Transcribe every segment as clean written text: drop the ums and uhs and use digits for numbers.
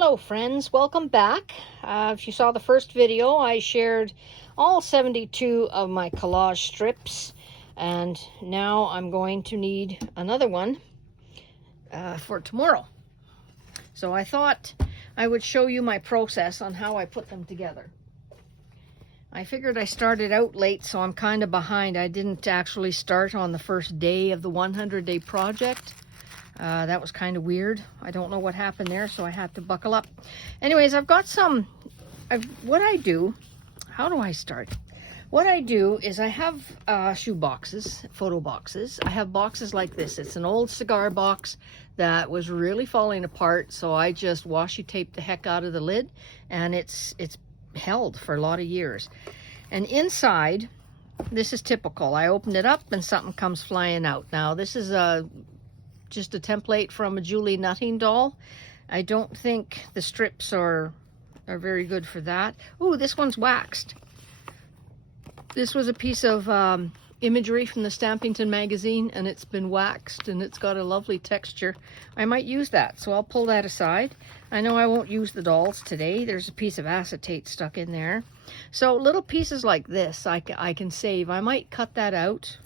Hello friends, welcome back. If you saw the first video, I shared all 72 of my collage strips, and now I'm going to need another one for tomorrow. So I thought I would show you my process on how I put them together. I figured I started out late, so I'm kind of behind. I didn't actually start on the first day of the 100-day project. That was kind of weird. I don't know what happened there, so I had to buckle up. Anyways, I've got some, what I do, how do I start? What I do is I have shoe boxes, photo boxes. I have boxes like this. It's an old cigar box that was really falling apart, so I just washi taped the heck out of the lid, and it's held for a lot of years. And inside, this is typical. I open it up and something comes flying out. Now, this is just a template from a Julie Nutting doll. I don't think the strips are very good for that. Ooh, this one's waxed. This was a piece of imagery from the Stampington magazine, and it's been waxed, and it's got a lovely texture. I might use that, so I'll pull that aside. I know I won't use the dolls today. There's a piece of acetate stuck in there. So little pieces like this I can save. I might cut that out,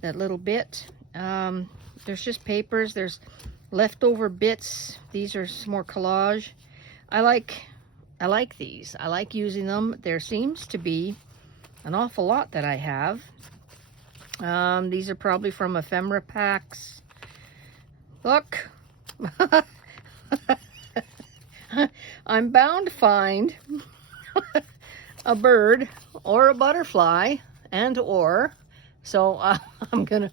that little bit. There's just papers, there's leftover bits. These are some more collage. I like these. I like using them. There seems to be an awful lot that I have. These are probably from ephemera packs. Look. I'm bound to find a bird or a butterfly or so I'm gonna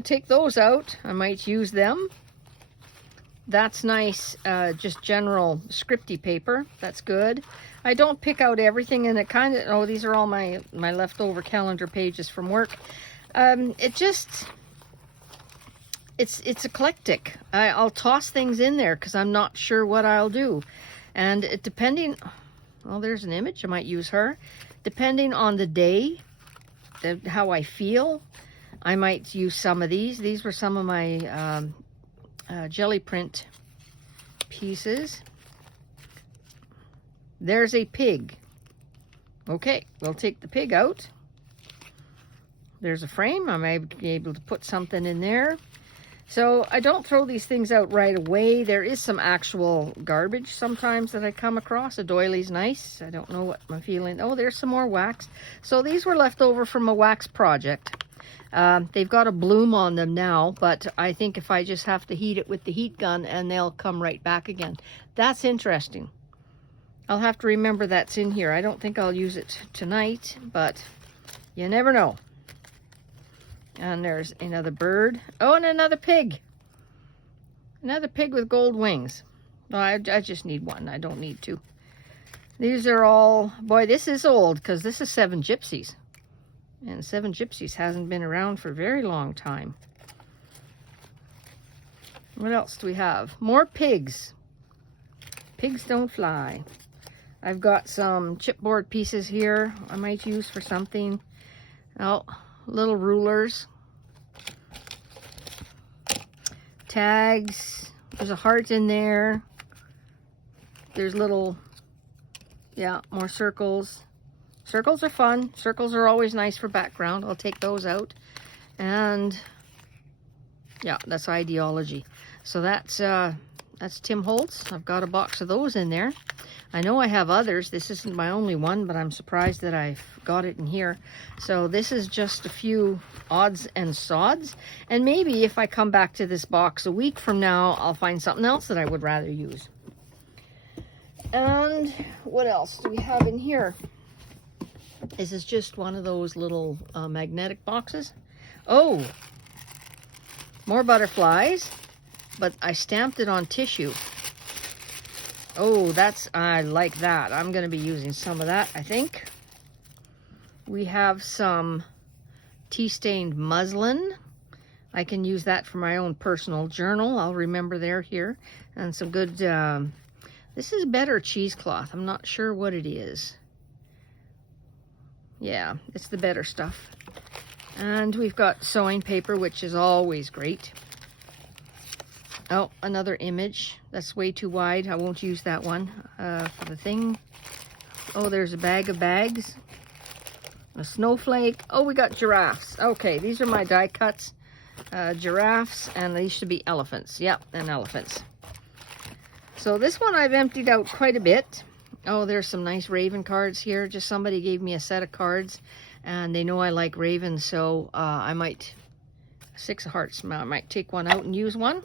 take those out. I might use them. That's nice, just general scripty paper. That's good. I don't pick out everything, and it kind of, oh, these are all my leftover calendar pages from work. It's eclectic. I'll toss things in there because I'm not sure what I'll do, and depending, well, there's an image. I might use her. Depending on the day, how I feel, I might use some of these. These were some of my jelly print pieces. There's a pig. Okay, we'll take the pig out. There's a frame. I might be able to put something in there. So I don't throw these things out right away. There is some actual garbage sometimes that I come across. A doily's nice. I don't know what I'm feeling. Oh, there's some more wax. So these were left over from a wax project. They've got a bloom on them now, but I think if I just have to heat it with the heat gun, and they'll come right back again. That's interesting. I'll have to remember that's in here. I don't think I'll use it tonight, but you never know. And there's another bird. Oh, and another pig. Another pig with gold wings. No, I just need one. I don't need two. These are all... Boy, this is old, because this is Seven Gypsies. And Seven Gypsies hasn't been around for a very long time. What else do we have? More pigs. Pigs don't fly. I've got some chipboard pieces here I might use for something. Oh, little rulers, tags. There's a heart in there. There's little, yeah, more circles. Circles are fun. Circles are always nice for background. I'll take those out. And yeah, that's ideology. So that's Tim Holtz. I've got a box of those in there. I know I have others. This isn't my only one, but I'm surprised that I've got it in here. So this is just a few odds and sods. And maybe if I come back to this box a week from now, I'll find something else that I would rather use. And what else do we have in here? This is just one of those little magnetic boxes. Oh, more butterflies, but I stamped it on tissue. Oh, I like that. I'm going to be using some of that, I think. We have some tea-stained muslin. I can use that for my own personal journal. I'll remember they're here. And some good, this is better cheesecloth. I'm not sure what it is. Yeah, it's the better stuff. And we've got sewing paper, which is always great. Oh, another image. That's way too wide. I won't use that one for the thing. Oh, there's a bag of bags. A snowflake. Oh, we got giraffes. Okay, these are my die cuts. Giraffes, and these should be elephants. Yep, and elephants. So this one I've emptied out quite a bit. Oh, there's some nice raven cards here. Just somebody gave me a set of cards, and they know I like ravens, so I might, 6 of hearts, I might take one out and use one.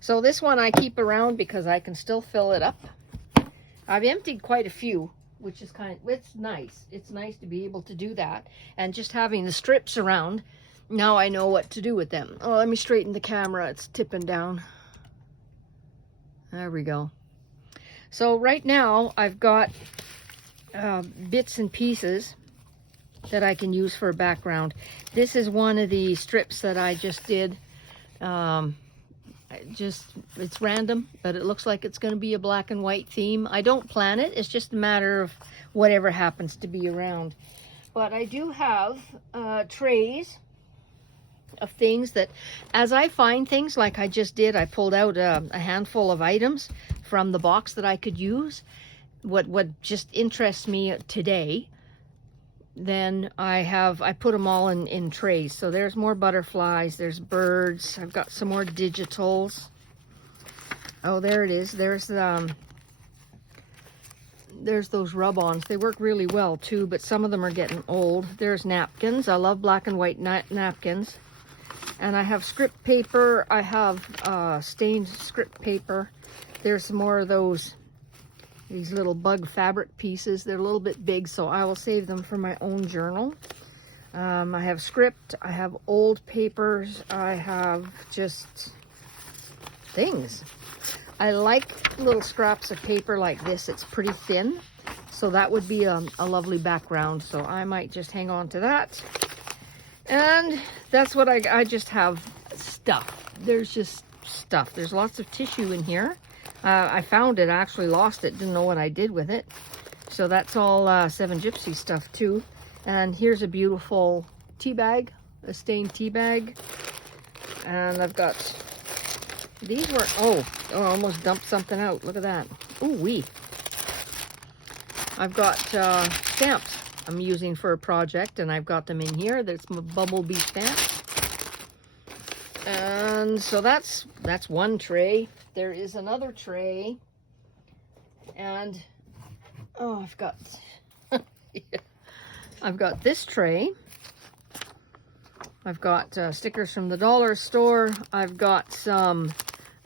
So this one I keep around because I can still fill it up. I've emptied quite a few, which is it's nice. It's nice to be able to do that. And just having the strips around, now I know what to do with them. Oh, let me straighten the camera. It's tipping down. There we go. So right now I've got bits and pieces that I can use for a background. This is one of the strips that I just did. It's random, but it looks like it's going to be a black and white theme. I don't plan it. It's just a matter of whatever happens to be around. But I do have trays of things that, as I find things, like I just did, I pulled out a handful of items from the box that I could use. What just interests me today, then I put them all in trays. So there's more butterflies, there's birds, I've got some more digitals. Oh, there it is. There's those rub-ons. They work really well too, but some of them are getting old. There's napkins. I love black and white napkins. And I have script paper. I have stained script paper. There's some more of these little bug fabric pieces. They're a little bit big, so I will save them for my own journal. I have script. I have old papers. I have just things. I like little scraps of paper like this. It's pretty thin, so that would be a lovely background. So I might just hang on to that. And that's what I just have stuff. There's just stuff. There's lots of tissue in here. I found it, actually lost it, didn't know what I did with it. So that's all Seven Gypsy stuff too. And here's a beautiful tea bag, a stained tea bag. And I've got, these were, oh, I almost dumped something out. Look at that. Ooh wee. I've got stamps I'm using for a project, and I've got them in here. There's my Bumblebee stamps. And so that's one tray. There is another tray. And oh, I've got this tray. I've got stickers from the dollar store. I've got some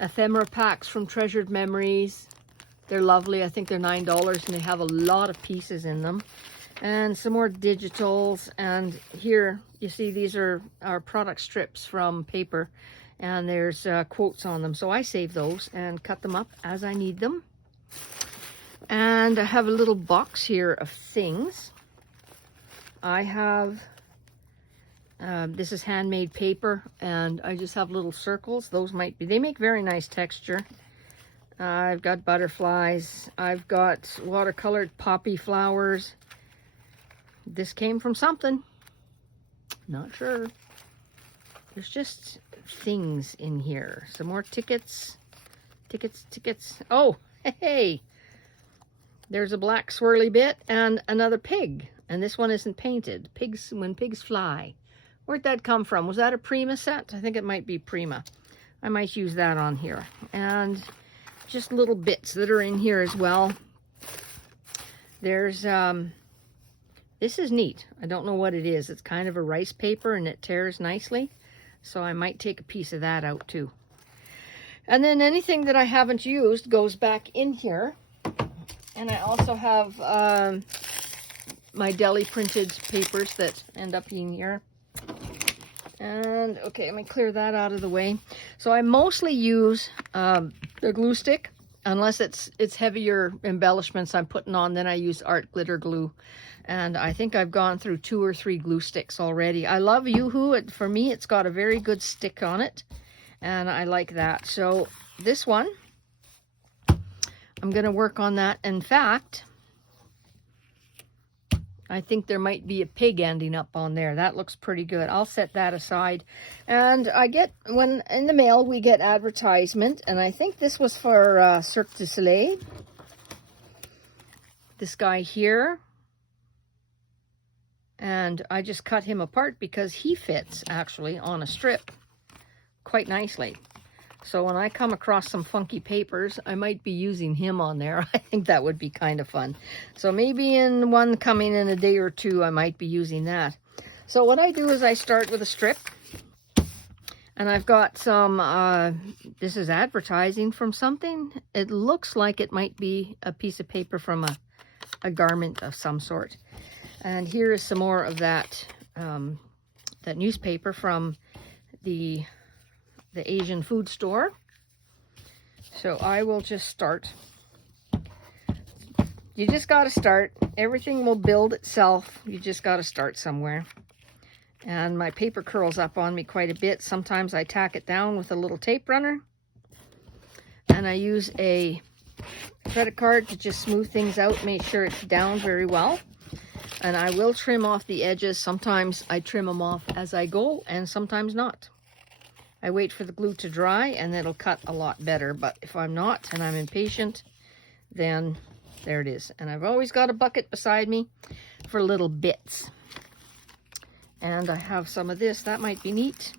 ephemera packs from Treasured Memories. They're lovely. I think they're $9, and they have a lot of pieces in them. And some more digitals. And here, you see, these are our product strips from paper. And there's quotes on them. So I save those and cut them up as I need them. And I have a little box here of things. I have, this is handmade paper, and I just have little circles. Those might be, they make very nice texture. I've got butterflies. I've got watercolored poppy flowers. This came from something. Not sure. There's just things in here. Some more tickets. Tickets. Oh, hey. There's a black swirly bit and another pig. And this one isn't painted. Pigs, when pigs fly. Where'd that come from? Was that a Prima set? I think it might be Prima. I might use that on here. And just little bits that are in here as well. There's, this is neat. I don't know what it is. It's kind of a rice paper, and it tears nicely. So I might take a piece of that out too. And then anything that I haven't used goes back in here. And I also have my deli printed papers that end up in here. And okay, let me clear that out of the way. So I mostly use the glue stick, unless it's heavier embellishments I'm putting on. Then I use art glitter glue. And I think I've gone through 2 or 3 glue sticks already. I love Yoo-Hoo. For me, it's got a very good stick on it. And I like that. So this one, I'm going to work on that. In fact, I think there might be a pig ending up on there. That looks pretty good. I'll set that aside. And I get, when in the mail, we get advertisement. And I think this was for Cirque du Soleil. This guy here. And I just cut him apart because he fits, actually, on a strip quite nicely. So when I come across some funky papers, I might be using him on there. I think that would be kind of fun. So maybe in one coming in a day or two, I might be using that. So what I do is I start with a strip. And I've got some, this is advertising from something. It looks like it might be a piece of paper from a garment of some sort. And here is some more of that, that newspaper from the Asian food store. So I will just start. You just got to start. Everything will build itself. You just got to start somewhere. And my paper curls up on me quite a bit. Sometimes I tack it down with a little tape runner. And I use a credit card to just smooth things out, make sure it's down very well. And I will trim off the edges. Sometimes I trim them off as I go, and sometimes not. I wait for the glue to dry and it'll cut a lot better. But if I'm not and I'm impatient, then there it is. And I've always got a bucket beside me for little bits. And I have some of this. That might be neat.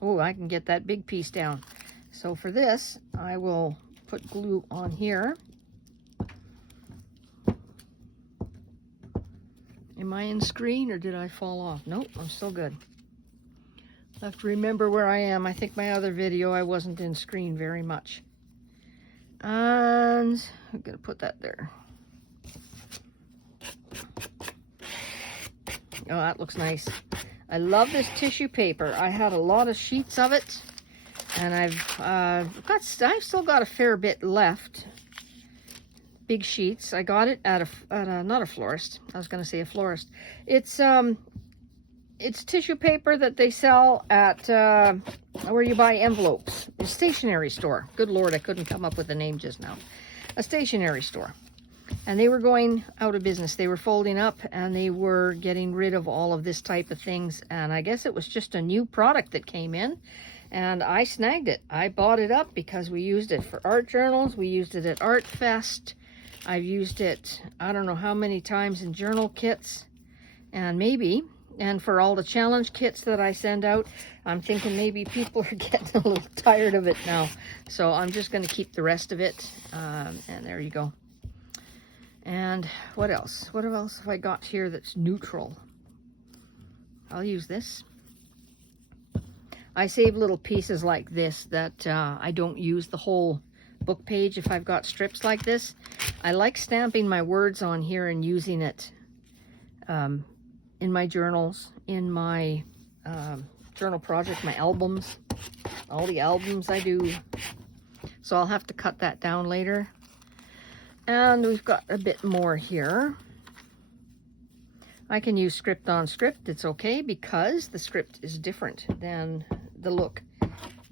Oh, I can get that big piece down. So for this, I will put glue on here. Am I in screen or did I fall off? Nope, I'm still good. I have to remember where I am. I think my other video I wasn't in screen very much. And I'm gonna put that there. Oh, that looks nice. I love this tissue paper. I had a lot of sheets of it, and I've still got a fair bit left. Big sheets. I got it at not a florist. I was gonna say a florist. It's tissue paper that they sell at where you buy envelopes. A stationery store. Good Lord, I couldn't come up with a name just now. A stationery store. And they were going out of business. They were folding up and they were getting rid of all of this type of things. And I guess it was just a new product that came in. And I snagged it. I bought it up because we used it for art journals. We used it at Art Fest. I've used it, I don't know how many times in journal kits. And for all the challenge kits that I send out, I'm thinking maybe people are getting a little tired of it now. So I'm just going to keep the rest of it. And there you go. And what else? What else have I got here that's neutral? I'll use this. I save little pieces like this that I don't use the whole book page if I've got strips like this. I like stamping my words on here and using it in my journals, in my journal project, my albums, all the albums I do. So I'll have to cut that down later. And we've got a bit more here. I can use script on script. It's okay because the script is different than the look.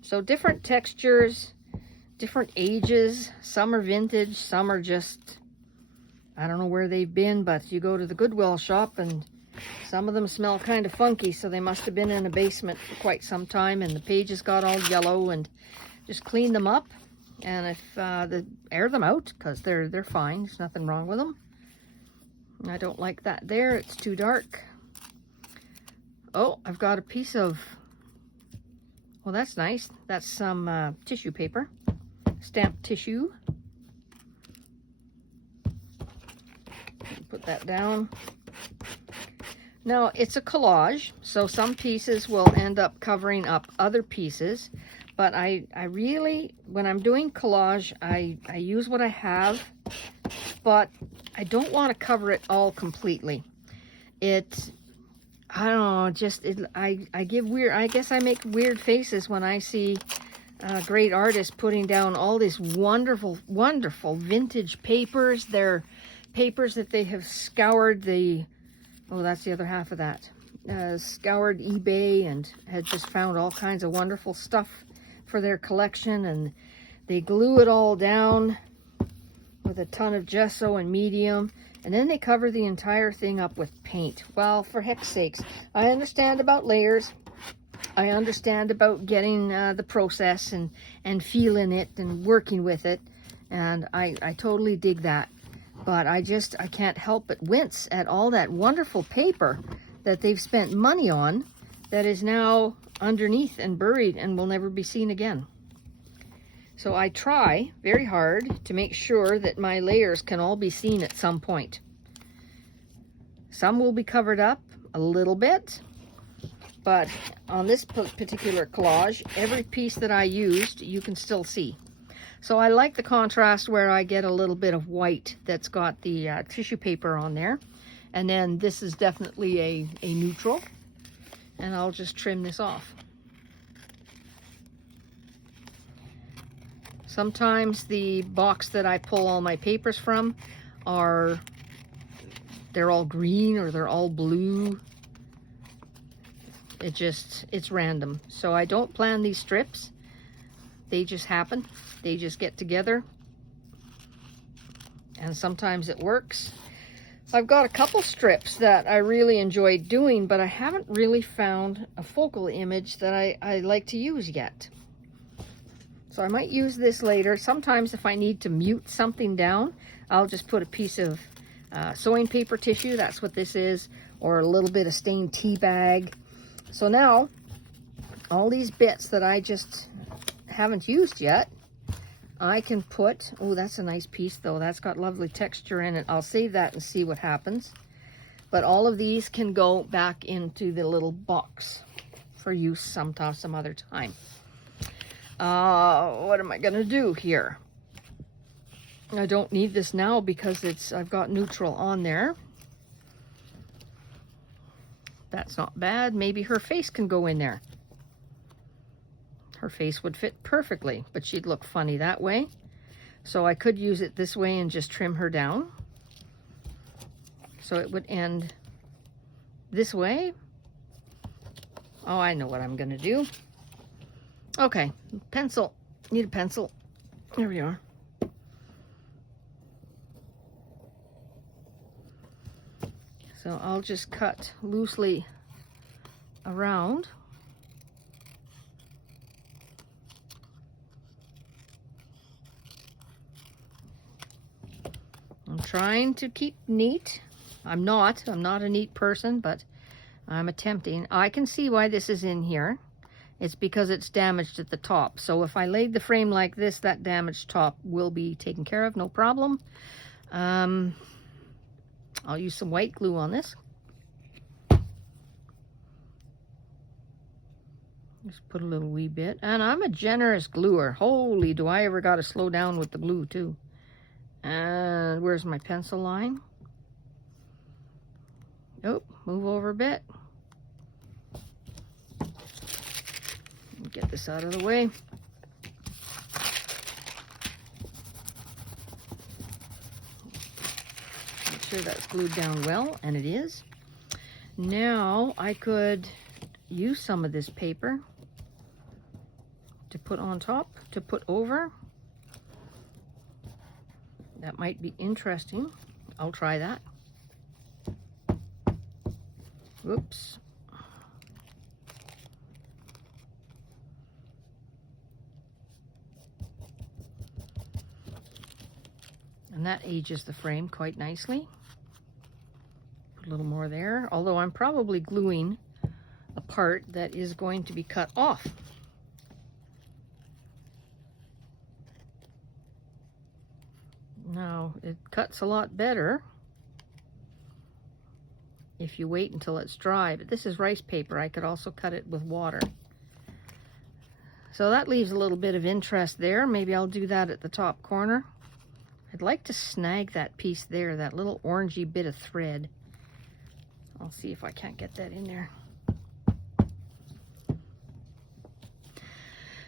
So different textures, different ages. Some are vintage, some are just, I don't know where they've been, but you go to the Goodwill shop and some of them smell kind of funky, so they must have been in a basement for quite some time, and the pages got all yellow. And just clean them up, and if air them out, because they're fine. There's nothing wrong with them. I don't like that there. It's too dark. Oh, I've got a piece of, well, that's nice. That's some tissue paper, stamped tissue. Put that down. Now, it's a collage, so some pieces will end up covering up other pieces, but I really, when I'm doing collage, I use what I have, but I don't want to cover it all completely. I don't know, just, I guess I make weird faces when I see great artists putting down all these wonderful, wonderful vintage papers. They're papers that they have scoured oh, that's the other half of that. Scoured eBay and had just found all kinds of wonderful stuff for their collection, and they glue it all down with with a ton of gesso and medium, and then they cover the entire thing up with paint. Well, for heck's sakes, I understand about layers. I understand about getting the process and feeling it and working with it, and I totally dig that. But I can't help but wince at all that wonderful paper that they've spent money on that is now underneath and buried and will never be seen again. So I try very hard to make sure that my layers can all be seen at some point. Some will be covered up a little bit, but on this particular collage, every piece that I used, you can still see. So I like the contrast where I get a little bit of white that's got the tissue paper on there. And then this is definitely a neutral. And I'll just trim this off. Sometimes the box that I pull all my papers from they're all green or they're all blue. It's random. So I don't plan these strips. They just happen. They just get together. And sometimes it works. I've got a couple strips that I really enjoyed doing, but I haven't really found a focal image that I like to use yet. So I might use this later. Sometimes if I need to mute something down, I'll just put a piece of sewing paper tissue, that's what this is, or a little bit of stained tea bag. So now, all these bits that I just haven't used yet, I can put, oh, that's a nice piece though. That's got lovely texture in it. I'll save that and see what happens. But all of these can go back into the little box for use sometime, some other time. What am I gonna do here? I don't need this now because I've got neutral on there. That's not bad. Maybe her face can go in there. Her face would fit perfectly, but she'd look funny that way. So I could use it this way and just trim her down. So it would end this way. Oh, I know what I'm gonna do. Okay, pencil. Need a pencil. Here we are. So I'll just cut loosely around. I'm trying to keep neat. I'm not a neat person, but I'm attempting. I can see why this is in here. It's because it's damaged at the top. So if I laid the frame like this, that damaged top will be taken care of, no problem. I'll use some white glue on this. Just put a little wee bit. And I'm a generous gluer. Holy, do I ever got to slow down with the glue too. And where's my pencil line? Oh, move over a bit. Get this out of the way. Make sure that's glued down well, and it is. Now I could use some of this paper to put on top, to put over. That might be interesting. I'll try that. Whoops. And that ages the frame quite nicely. Put a little more there, although I'm probably gluing a part that is going to be cut off. Now, it cuts a lot better if you wait until it's dry, but this is rice paper. I could also cut it with water. So that leaves a little bit of interest there. Maybe I'll do that at the top corner. I'd like to snag that piece there, that little orangey bit of thread. I'll see if I can't get that in there.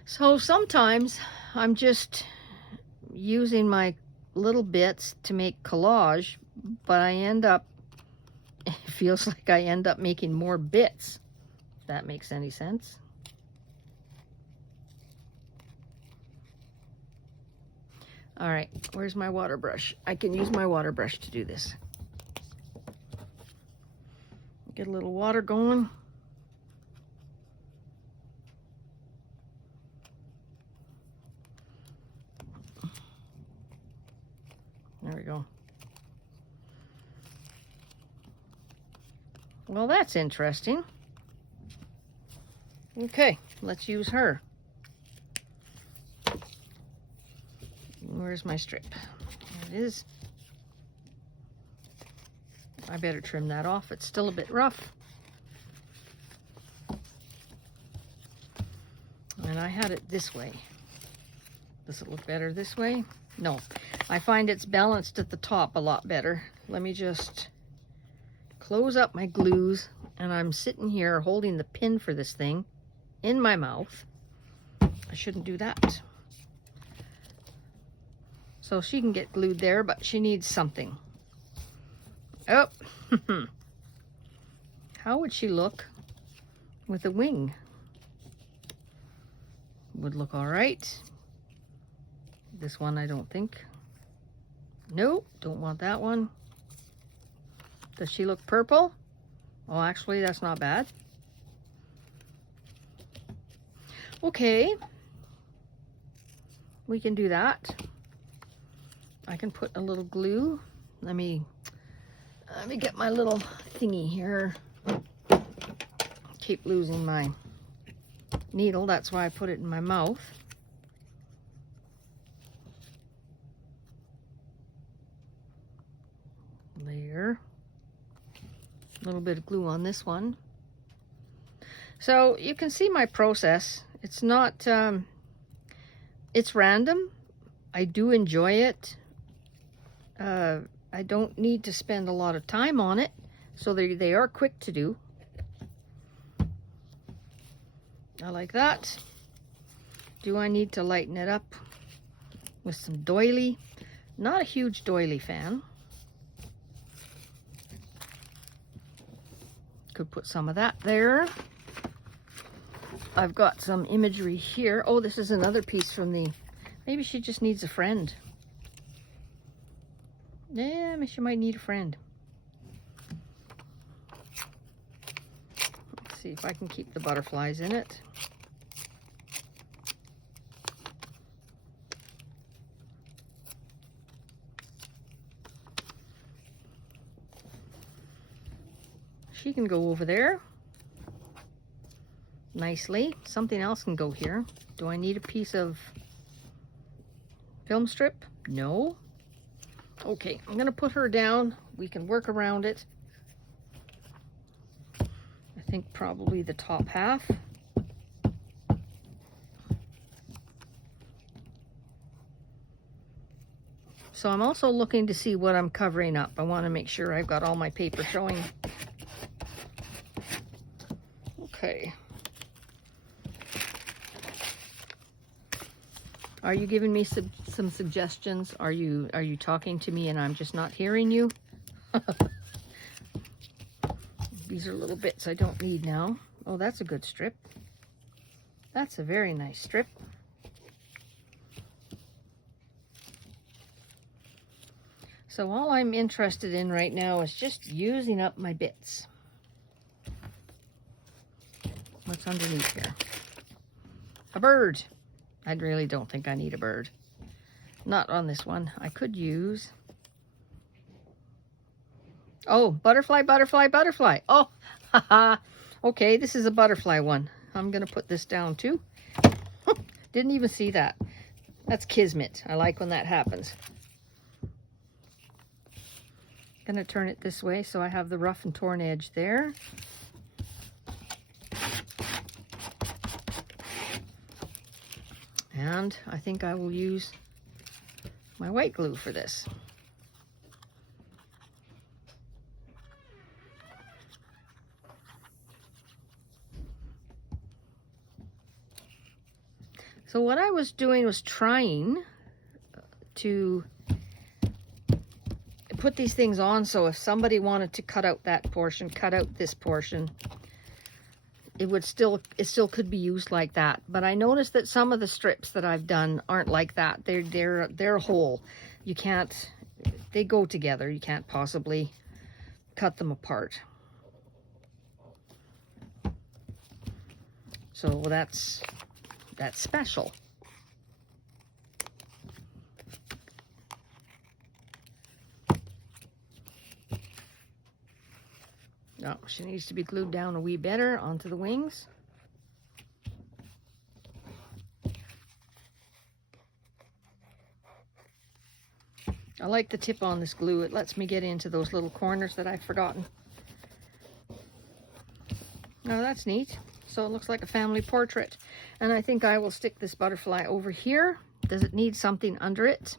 So sometimes I'm just using my little bits to make collage, but I end up, it feels like I end up making more bits, if that makes any sense. All right, where's my water brush? I can use my water brush to do this. Get a little water going. There we go. Well, that's interesting. Okay, let's use her. Where's my strip? There it is. I better trim that off. It's still a bit rough. And I had it this way. Does it look better this way? No. I find it's balanced at the top a lot better. Let me just close up my glues, and I'm sitting here holding the pin for this thing in my mouth. I shouldn't do that. So she can get glued there, but she needs something. Oh, how would she look with a wing? Would look all right. This one I don't think. Nope, don't want that one. Does she look purple? Oh, actually, that's not bad. Okay, we can do that. I can put a little glue. Let me get my little thingy here. Keep losing my needle. That's why I put it in my mouth. There. A little bit of glue on this one. So you can see my process. It's not, it's random. I do enjoy it. I don't need to spend a lot of time on it, so they are quick to do. I like that. Do I need to lighten it up with some doily? Not a huge doily fan. Could put some of that there. I've got some imagery here. Oh, this is another piece from the, maybe she just needs a friend. Yeah, maybe she might need a friend. Let's see if I can keep the butterflies in it. She can go over there nicely. Something else can go here. Do I need a piece of film strip? No. Okay, I'm gonna put her down. We can work around it. I think probably the top half. So I'm also looking to see what I'm covering up. I want to make sure I've got all my paper showing. Okay. Are you giving me some suggestions? Are you talking to me and I'm just not hearing you? These are little bits I don't need now. Oh, that's a good strip. That's a very nice strip. So all I'm interested in right now is just using up my bits. What's underneath here? A bird. I really don't think I need a bird. Not on this one. I could use... Oh, butterfly, butterfly, butterfly. Oh, haha. Okay, this is a butterfly one. I'm going to put this down too. Didn't even see that. That's kismet. I like when that happens. Going to turn it this way so I have the rough and torn edge there. And I think I will use my white glue for this. So what I was doing was trying to put these things on so if somebody wanted to cut out that portion, cut out this portion, it still could be used like that. But I noticed that some of the strips that I've done aren't like that. They're whole. You can't, they go together. You can't possibly cut them apart. So that's special. No, she needs to be glued down a wee better onto the wings. I like the tip on this glue. It lets me get into those little corners that I've forgotten. Oh, that's neat. So it looks like a family portrait. And I think I will stick this butterfly over here. Does it need something under it?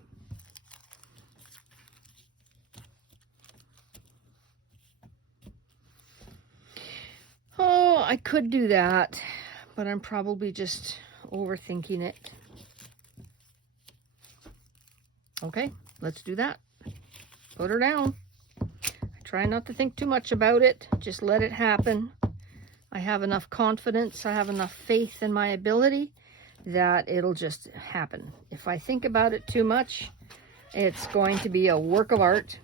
Oh, I could do that, but I'm probably just overthinking it. Okay, let's do that. Put her down. I try not to think too much about it. Just let it happen. I have enough confidence, I have enough faith in my ability that it'll just happen. If I think about it too much, it's going to be a work of art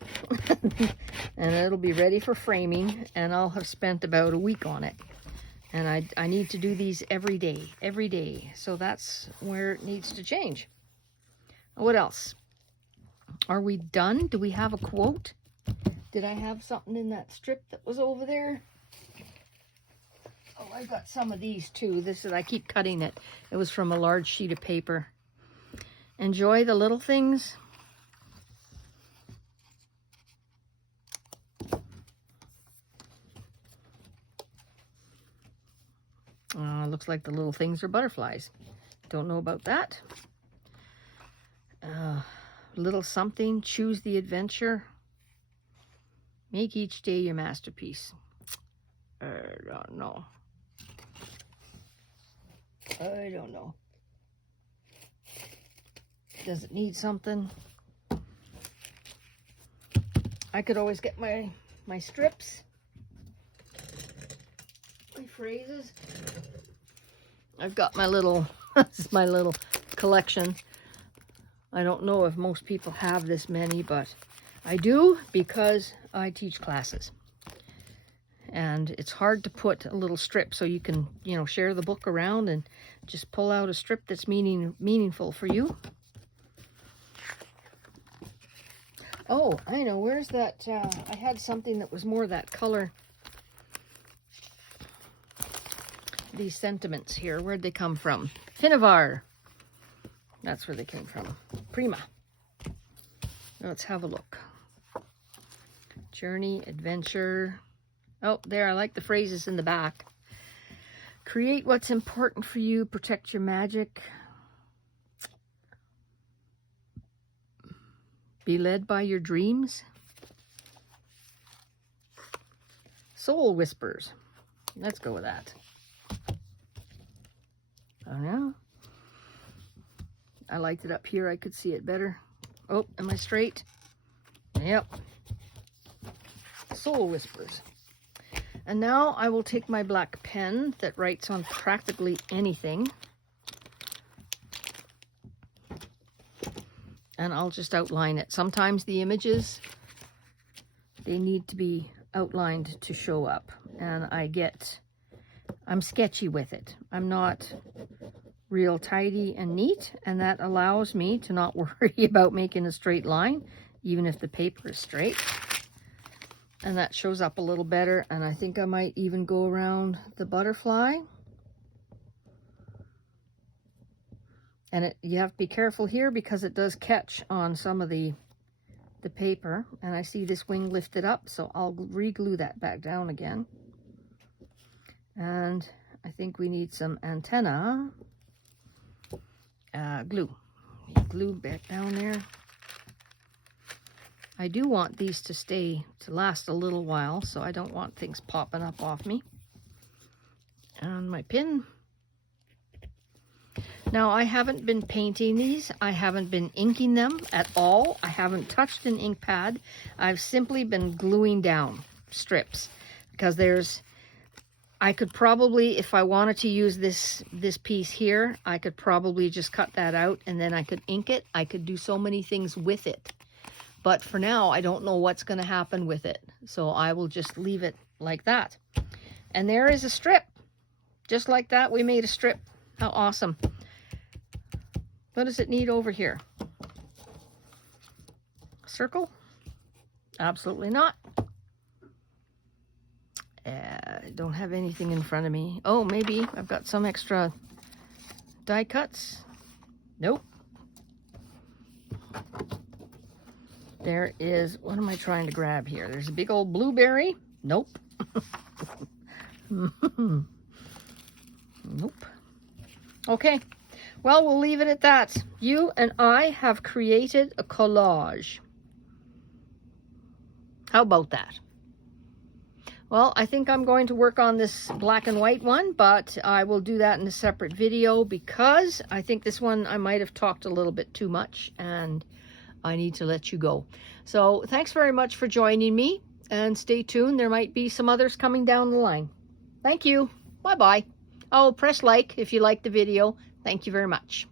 and it'll be ready for framing, and I'll have spent about a week on it. And I need to do these every day. So that's where it needs to change. What else? Are we done? Do we have a quote? Did I have something in that strip that was over there? Oh, I got some of these too. I keep cutting it. It was from a large sheet of paper. Enjoy the little things. Looks like the little things are butterflies. Don't know about that. Little something. Choose the adventure. Make each day your masterpiece. I don't know. I don't know. Does it need something? I could always get my strips, my phrases. I've got my little, this is my little collection. I don't know if most people have this many, but I do because I teach classes. And it's hard to put a little strip so you can, share the book around and just pull out a strip that's meaningful for you. Oh, I know. Where's that? I had something that was more that color. These sentiments here. Where'd they come from? Finnevar. That's where they came from. Prima. Let's have a look. Journey, adventure. Oh, there. I like the phrases in the back. Create what's important for you. Protect your magic. Be led by your dreams. Soul whispers. Let's go with that. Oh, yeah. I liked it up here. I could see it better. Oh, am I straight? Yep. Soul whispers. And now I will take my black pen that writes on practically anything. And I'll just outline it. Sometimes the images, they need to be outlined to show up. And I'm sketchy with it. I'm not real tidy and neat. And that allows me to not worry about making a straight line, even if the paper is straight. And that shows up a little better. And I think I might even go around the butterfly. And you have to be careful here because it does catch on some of the paper. And I see this wing lifted up, so I'll re-glue that back down again. And I think we need some antenna glue. Glue back down there. I do want these to last a little while, so I don't want things popping up off me. And my pin. Now, I haven't been painting these. I haven't been inking them at all. I haven't touched an ink pad. I've simply been gluing down strips because there's I could probably, if I wanted to use this piece here, I could probably just cut that out and then I could ink it. I could do so many things with it. But for now, I don't know what's going to happen with it. So I will just leave it like that. And there is a strip. Just like that, we made a strip. How awesome. What does it need over here? Circle? Absolutely not. I don't have anything in front of me. Oh, maybe I've got some extra die cuts. Nope. There is, what am I trying to grab here? There's a big old blueberry. Nope. Nope. Okay. Well, we'll leave it at that. You and I have created a collage. How about that? Well, I think I'm going to work on this black and white one, but I will do that in a separate video because I think this one I might have talked a little bit too much and I need to let you go. So thanks very much for joining me and stay tuned. There might be some others coming down the line. Thank you. Bye-bye. Oh, press like if you liked the video. Thank you very much.